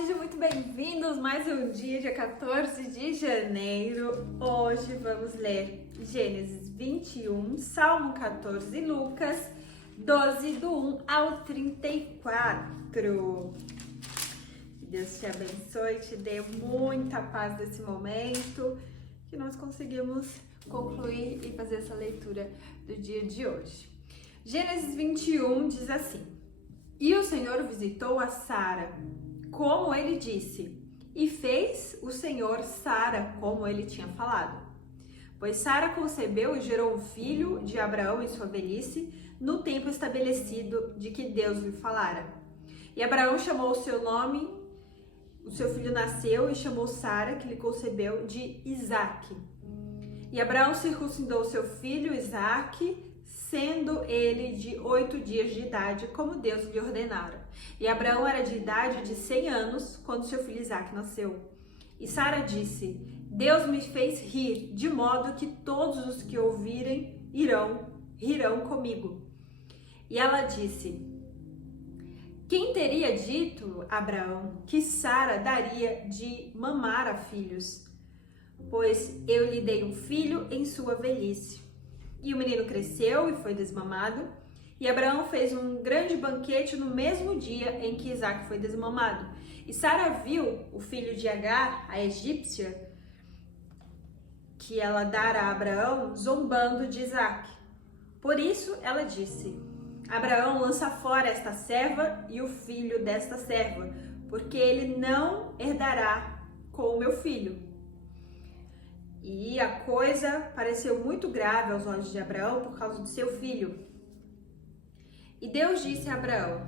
Sejam muito bem-vindos mais um dia 14 de janeiro. Hoje vamos ler Gênesis 21, Salmo 14 e Lucas 12, do 1 ao 34. Que Deus te abençoe, te dê muita paz nesse momento, que nós conseguimos concluir e fazer essa leitura do dia de hoje. Gênesis 21 diz assim: E o Senhor visitou a Sara, como ele disse, e fez o Senhor Sara como ele tinha falado. Pois Sara concebeu e gerou um filho de Abraão em sua velhice, no tempo estabelecido de que Deus lhe falara. E Abraão chamou o seu nome, o seu filho nasceu e chamou Sara, que lhe concebeu, de Isaque. E Abraão circuncidou seu filho Isaque, sendo ele de 8 dias de idade, como Deus lhe ordenara. E Abraão era de idade de 100 anos, quando seu filho Isaque nasceu. E Sara disse: Deus me fez rir, de modo que todos os que ouvirem rirão comigo. E ela disse: Quem teria dito, Abraão, que Sara daria de mamar a filhos? Pois eu lhe dei um filho em sua velhice. E o menino cresceu e foi desmamado. E Abraão fez um grande banquete no mesmo dia em que Isaque foi desmamado. E Sara viu o filho de Agar, a egípcia, que ela dara a Abraão, zombando de Isaque. Por isso ela disse: Abraão, lança fora esta serva e o filho desta serva, porque ele não herdará com o meu filho. E a coisa pareceu muito grave aos olhos de Abraão por causa do seu filho. E Deus disse a Abraão: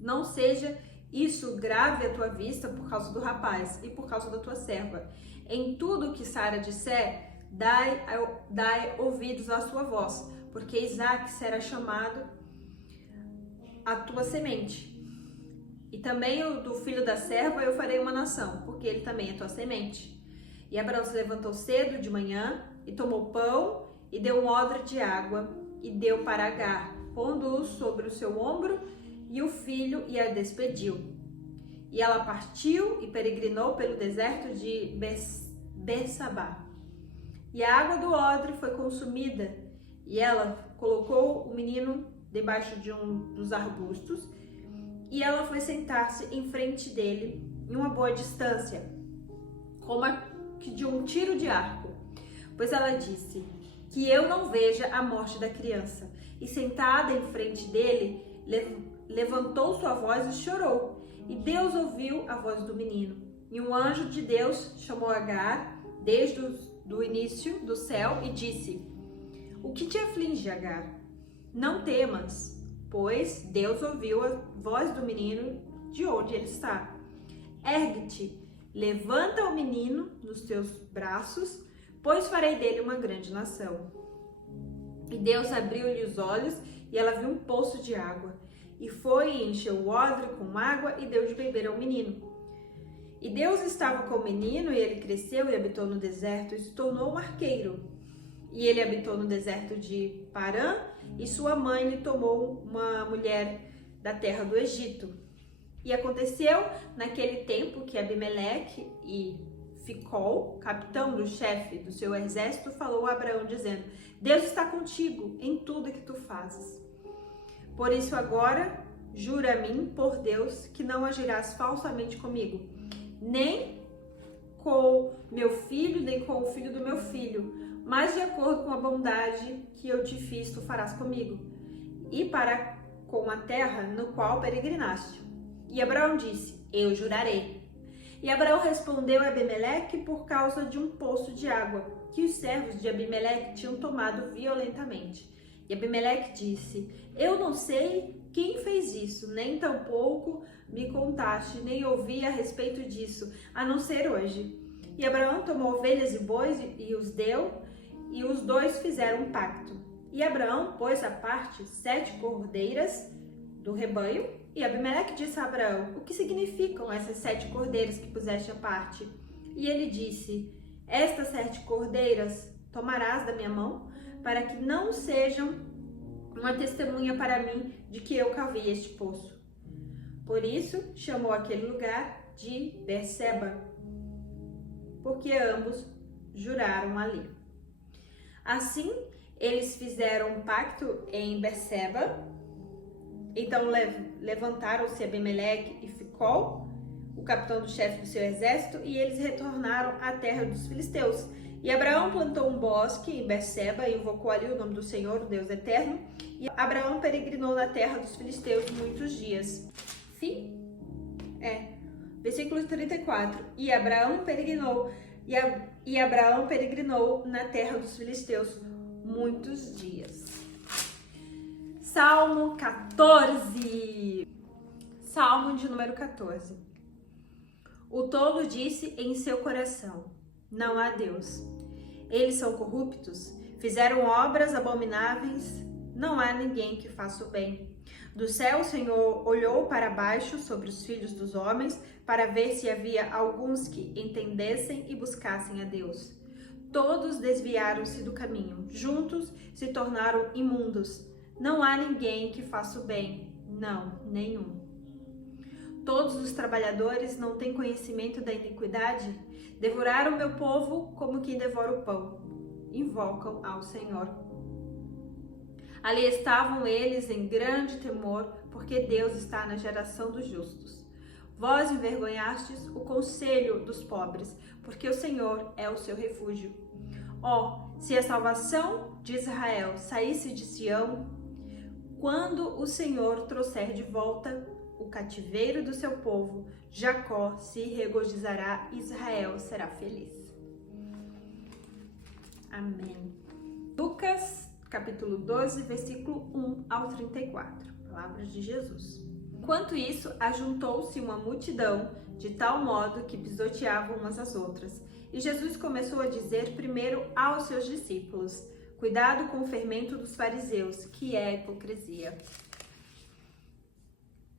não seja isso grave à tua vista por causa do rapaz e por causa da tua serva. Em tudo que Sara disser, dai ouvidos à sua voz, porque Isaque será chamado a tua semente. E também do filho da serva eu farei uma nação, porque ele também é tua semente. E Abraão se levantou cedo de manhã e tomou pão e deu um odre de água e deu para Agar, pondo-o sobre o seu ombro, e o filho e a despediu. E ela partiu e peregrinou pelo deserto de Bersabá. E a água do odre foi consumida, e ela colocou o menino debaixo de um dos arbustos, e ela foi sentar-se em frente dele, em uma boa distância, como que de um tiro de arco, pois ela disse: que eu não veja a morte da criança. E sentada em frente dele, levantou sua voz e chorou. E Deus ouviu a voz do menino. E um anjo de Deus chamou Agar desde o início do céu e disse: O que te aflige, Agar? Não temas, pois Deus ouviu a voz do menino de onde ele está. Ergue-te, levanta o menino nos teus braços, pois farei dele uma grande nação. E Deus abriu-lhe os olhos, e ela viu um poço de água. E foi e encheu o odre com água e deu de beber ao menino. E Deus estava com o menino, e ele cresceu e habitou no deserto, e se tornou um arqueiro. E ele habitou no deserto de Parã, e sua mãe lhe tomou uma mulher da terra do Egito. E aconteceu naquele tempo que Abimeleque e Ficol, capitão do chefe do seu exército, falou a Abraão dizendo: Deus está contigo em tudo que tu fazes. Por isso agora jura a mim por Deus que não agirás falsamente comigo, nem com meu filho, nem com o filho do meu filho, mas de acordo com a bondade que eu te fiz, tu farás comigo, e para com a terra no qual peregrinaste. E Abraão disse: Eu jurarei. E Abraão respondeu a Abimeleque por causa de um poço de água que os servos de Abimeleque tinham tomado violentamente. E Abimeleque disse: Eu não sei quem fez isso, nem tampouco me contaste, nem ouvi a respeito disso, a não ser hoje. E Abraão tomou ovelhas e bois e os deu, e os dois fizeram um pacto. E Abraão pôs à parte 7 cordeiras do rebanho. E Abimeleque disse a Abraão: O que significam essas 7 cordeiras que puseste à parte? E ele disse: Estas 7 cordeiras tomarás da minha mão, para que não sejam uma testemunha para mim de que eu cavei este poço. Por isso chamou aquele lugar de Berseba, porque ambos juraram ali. Assim, eles fizeram um pacto em Berseba. Então levantaram-se Abimeleque e Ficol, o capitão do chefe do seu exército, e eles retornaram à terra dos filisteus. E Abraão plantou um bosque em Berseba e invocou ali o nome do Senhor, o Deus eterno. E Abraão peregrinou na terra dos filisteus muitos dias. Fim? Versículo 34. E Abraão peregrinou na terra dos filisteus muitos dias. Salmo 14. Salmo de número 14. O tolo disse em seu coração: não há Deus. Eles são corruptos, fizeram obras abomináveis, não há ninguém que faça o bem. Do céu o Senhor olhou para baixo sobre os filhos dos homens para ver se havia alguns que entendessem e buscassem a Deus. Todos desviaram-se do caminho, juntos se tornaram imundos. Não há ninguém que faça o bem, não, nenhum. Todos os trabalhadores não têm conhecimento da iniquidade? Devoraram meu povo como quem devora o pão. Invocam ao Senhor. Ali estavam eles em grande temor, porque Deus está na geração dos justos. Vós envergonhastes o conselho dos pobres, porque o Senhor é o seu refúgio. Se a salvação de Israel saísse de Sião, quando o Senhor trouxer de volta o cativeiro do seu povo, Jacó se regozijará, Israel será feliz. Amém. Lucas, capítulo 12, versículo 1 ao 34. Palavras de Jesus. Enquanto isso, ajuntou-se uma multidão, de tal modo que pisoteavam umas às outras. E Jesus começou a dizer primeiro aos seus discípulos: cuidado com o fermento dos fariseus, que é a hipocrisia.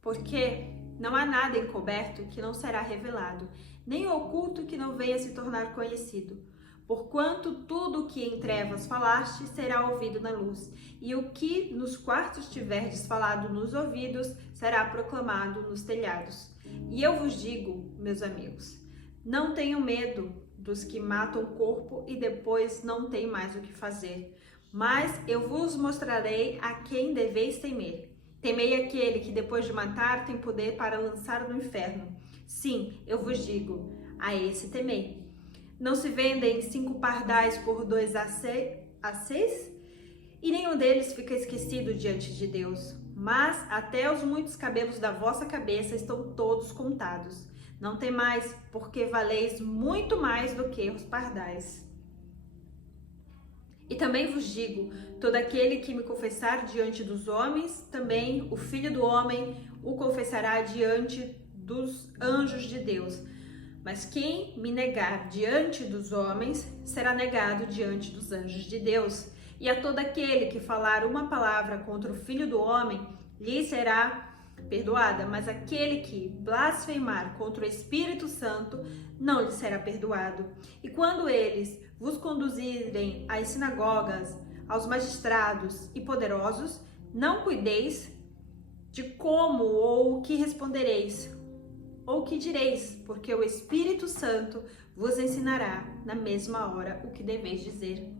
Porque não há nada encoberto que não será revelado, nem oculto que não venha se tornar conhecido. Porquanto tudo o que em trevas falaste será ouvido na luz, e o que nos quartos tiverdes falado nos ouvidos será proclamado nos telhados. E eu vos digo, meus amigos, não tenham medo dos que matam o corpo e depois não têm mais o que fazer. Mas eu vos mostrarei a quem deveis temer. Temei aquele que depois de matar tem poder para lançar no inferno. Sim, eu vos digo, a esse temei. Não se vendem 5 pardais por 2 a 6? E nenhum deles fica esquecido diante de Deus. Mas até os muitos cabelos da vossa cabeça estão todos contados. Não temais, porque valeis muito mais do que os pardais. E também vos digo, todo aquele que me confessar diante dos homens, também o Filho do Homem o confessará diante dos anjos de Deus. Mas quem me negar diante dos homens, será negado diante dos anjos de Deus. E a todo aquele que falar uma palavra contra o Filho do Homem, lhe será perdoada, mas aquele que blasfemar contra o Espírito Santo, não lhe será perdoado. E quando eles vos conduzirem às sinagogas, aos magistrados e poderosos, não cuideis de como ou o que respondereis, ou o que direis, porque o Espírito Santo vos ensinará na mesma hora o que deveis dizer.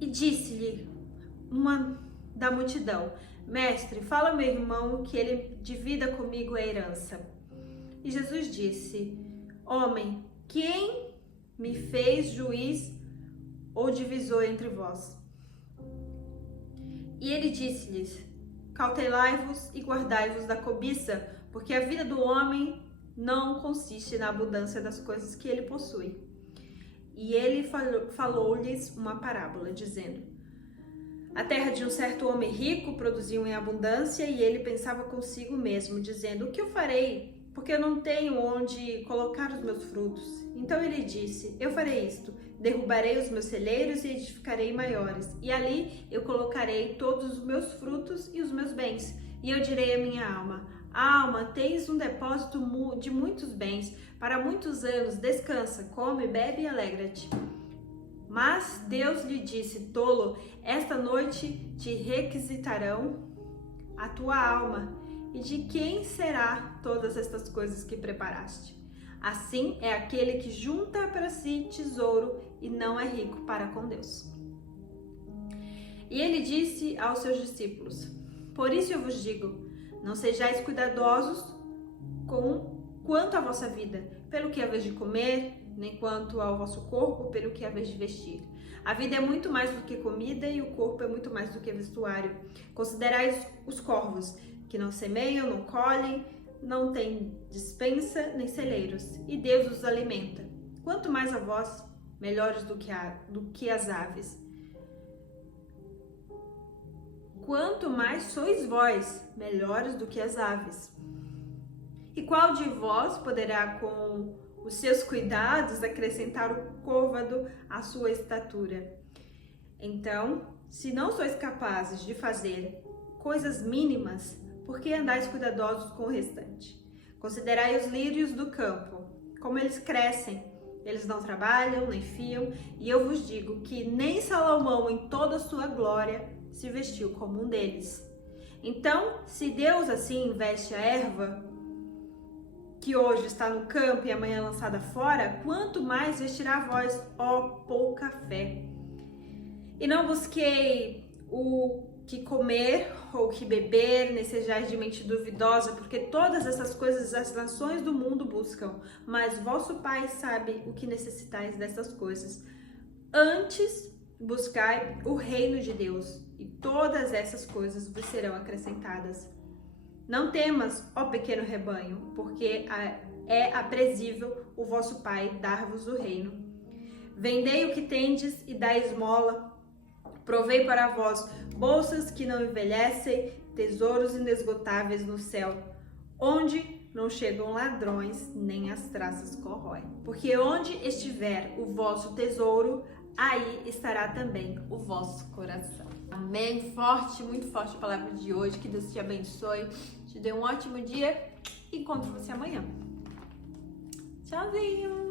E disse-lhe uma da multidão: Mestre, fala ao meu irmão que ele divida comigo a herança. E Jesus disse: Homem, quem me fez juiz ou divisor entre vós? E ele disse-lhes: Cautelai-vos e guardai-vos da cobiça, porque a vida do homem não consiste na abundância das coisas que ele possui. E ele falou-lhes uma parábola, dizendo: A terra de um certo homem rico produziu em abundância, e ele pensava consigo mesmo, dizendo: O que eu farei? Porque eu não tenho onde colocar os meus frutos. Então ele disse: Eu farei isto: derrubarei os meus celeiros e edificarei maiores, e ali eu colocarei todos os meus frutos e os meus bens. E eu direi à minha alma: Alma, tens um depósito de muitos bens, para muitos anos, descansa, come, bebe e alegra-te. Mas Deus lhe disse: Tolo, esta noite te requisitarão a tua alma, E de quem será todas estas coisas que preparaste? Assim é aquele que junta para si tesouro e não é rico para com Deus. E ele disse aos seus discípulos: por isso eu vos digo, não sejais cuidadosos quanto à vossa vida, pelo que haveis de comer, nem quanto ao vosso corpo, pelo que haveis de vestir. A vida é muito mais do que comida e o corpo é muito mais do que vestuário. Considerai os corvos, que não semeiam, não colhem, não têm despensa nem celeiros, e Deus os alimenta. Quanto mais a vós, melhores do que as aves. Quanto mais sois vós, melhores do que as aves. E qual de vós poderá, com os seus cuidados, acrescentar o côvado à sua estatura? Então, se não sois capazes de fazer coisas mínimas, por que andais cuidadosos com o restante? Considerai os lírios do campo, como eles crescem. Eles não trabalham, nem fiam, e eu vos digo que nem Salomão, em toda a sua glória, se vestiu como um deles. Então, se Deus assim veste a erva, que hoje está no campo e amanhã lançada fora, quanto mais vestirá vós, ó pouca fé. E não busquei o que comer ou o que beber, nem sejais de mente duvidosa, porque todas essas coisas as nações do mundo buscam, mas vosso Pai sabe o que necessitais dessas coisas. Antes, buscai o reino de Deus, e todas essas coisas vos serão acrescentadas. Não temas, ó pequeno rebanho, porque é aprazível o vosso Pai dar-vos o reino. Vendei o que tendes e dai esmola. Provei para vós bolsas que não envelhecem, tesouros inesgotáveis no céu, onde não chegam ladrões, nem as traças corroem. Porque onde estiver o vosso tesouro, aí estará também o vosso coração. Amém? Forte, muito forte a palavra de hoje. Que Deus te abençoe, te dê um ótimo dia e encontro você amanhã. Tchauzinho!